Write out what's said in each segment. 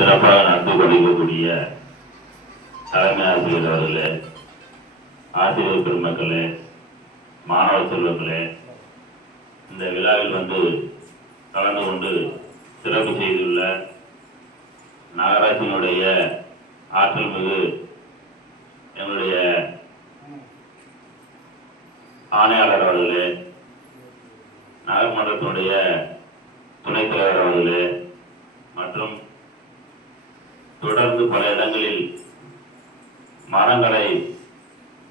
சிறப்பாக நடந்து கொண்டிருக்கக்கூடிய தலைமை ஆசிரியர் அவர்களே, ஆசிரியர் பெருமக்களே, மாணவ செல்வங்களே, இந்த விழாவில் கலந்து கொண்டு சிறப்பு செய்துள்ள நகராட்சியினுடைய ஆற்றல் மிகு எங்களுடைய ஆணையாளர் அவர்களே, நகர்மன்றத்தினுடைய துணைத் தலைவர் அவர்களே மற்றும் தொடர்ந்து பல இடங்களில் மரங்களை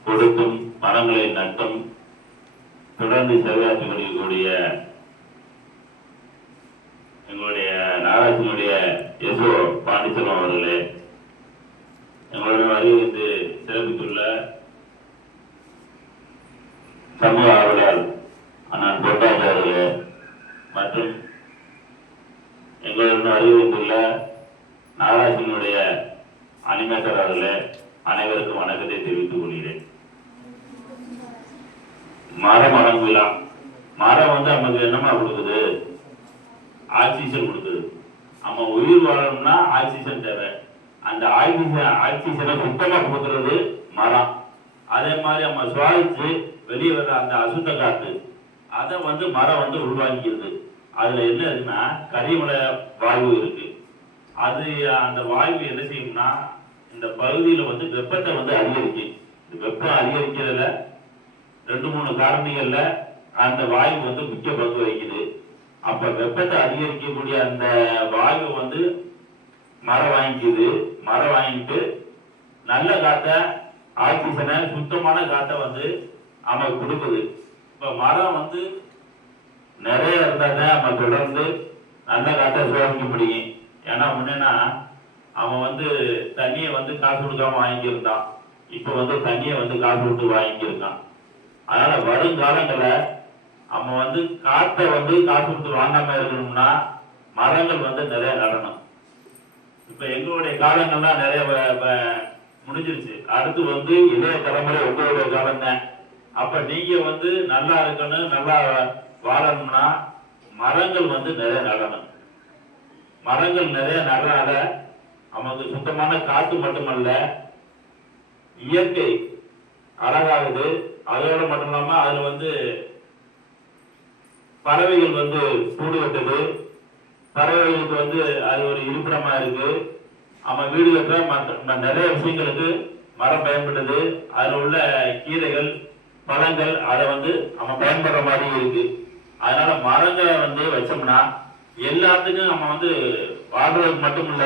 கொடுத்தும் மரங்களை நட்டும் தொடர்ந்து சேவையாற்றி கொண்டிருக்கக்கூடிய எங்களுடைய நகராட்சியினுடைய எஸ்ஓ பாண்டிச்செல்வம் அவர்களே, எங்களுடைய வருகை சிறப்பித்துள்ள சமூக ஆர்வலர் அண்ணன் பொட்டாஜி அவர்களே மற்றும் எங்களுடன் வருகின்ற நகராட்சியினுடைய அணிமேக்கர் அவர்களே, அனைவருக்கும் வணக்கத்தை தெரிவித்துக் கொள்கிறேன். மரம் விழா. மரம் நமக்கு என்னமா கொடுக்குது? ஆக்சிஜன் கொடுக்குது. நம்ம உயிர் வாழணும்னா ஆக்சிஜன் தேவை. அந்த ஆக்சிஜனை சுத்தமா கொடுக்கறது மரம். அதே மாதிரி நம்ம சுவாசிச்சு வெளியே வர்ற அந்த அசுத்த காத்து அதை மரம் உருவாக்கிடுது. அதுல என்ன இருக்குன்னா கரிமல வாயு இருக்கு. அது அந்த வாயு என்ன செய்யும்னா இந்த பகுதியில வெப்பத்தை அதிகரிக்கு. இந்த வெப்பம் அதிகரிக்கிறதுல 2-3 காரணிகள்ல அந்த வாயு முக்கிய பங்கு வகிக்குது. அப்ப வெப்பத்தை அதிகரிக்கக்கூடிய அந்த வாயு மரம் வாங்கிக்குது. மரம் வாங்கிட்டு நல்ல காத்த ஆக்சிஜனை சுத்தமான காத்த நமக்கு கொடுக்குது. இப்ப மரம் நிறைய இருந்தாதான் நம்ம தொடர்ந்து நல்ல காத்த சுவாசிக்க முடியும். ஏன்னா முன்னா அவன் தண்ணியை காசு கொடுக்காம வாங்கியிருந்தான். இப்ப தண்ணியை காசு கொடுத்து வாங்கியிருக்கான். அதனால வருங்காலங்களை நம்ம காற்றை காசு கொடுத்து வாங்காம இருக்கணும்னா மரங்கள் நிறைய நடணும். இப்ப எங்களுடைய காலங்கள்லாம் நிறைய முடிஞ்சிருச்சு. அடுத்து இளைய தலைமுறை உங்களுடைய காலம் தான். அப்ப நீங்க நல்லா இருக்கணும், நல்லா வாழணும்னா மரங்கள் நிறைய நடணும். மரங்கள் நிறைய நடுறதால நமக்கு சுத்தமான காற்று மட்டுமல்ல, இயற்கை அழகாகுது. அதோட மட்டும் இல்லாம அதுல பறவைகள் கூடு கட்டுது. பறவைகளுக்கு அது ஒரு இருப்பிடமா இருக்கு. நம்ம வீடு கட்டுற நிறைய விஷயங்களுக்கு மரம் பயன்படுது. அதுல உள்ள கீரைகள் பழங்கள் அதை நம்ம பயன்படுற மாதிரி இருக்கு. அதனால மரங்களை வச்சோம்னா எல்லாத்துக்கும் நம்ம வாழ்றதுக்கு மட்டும் இல்ல,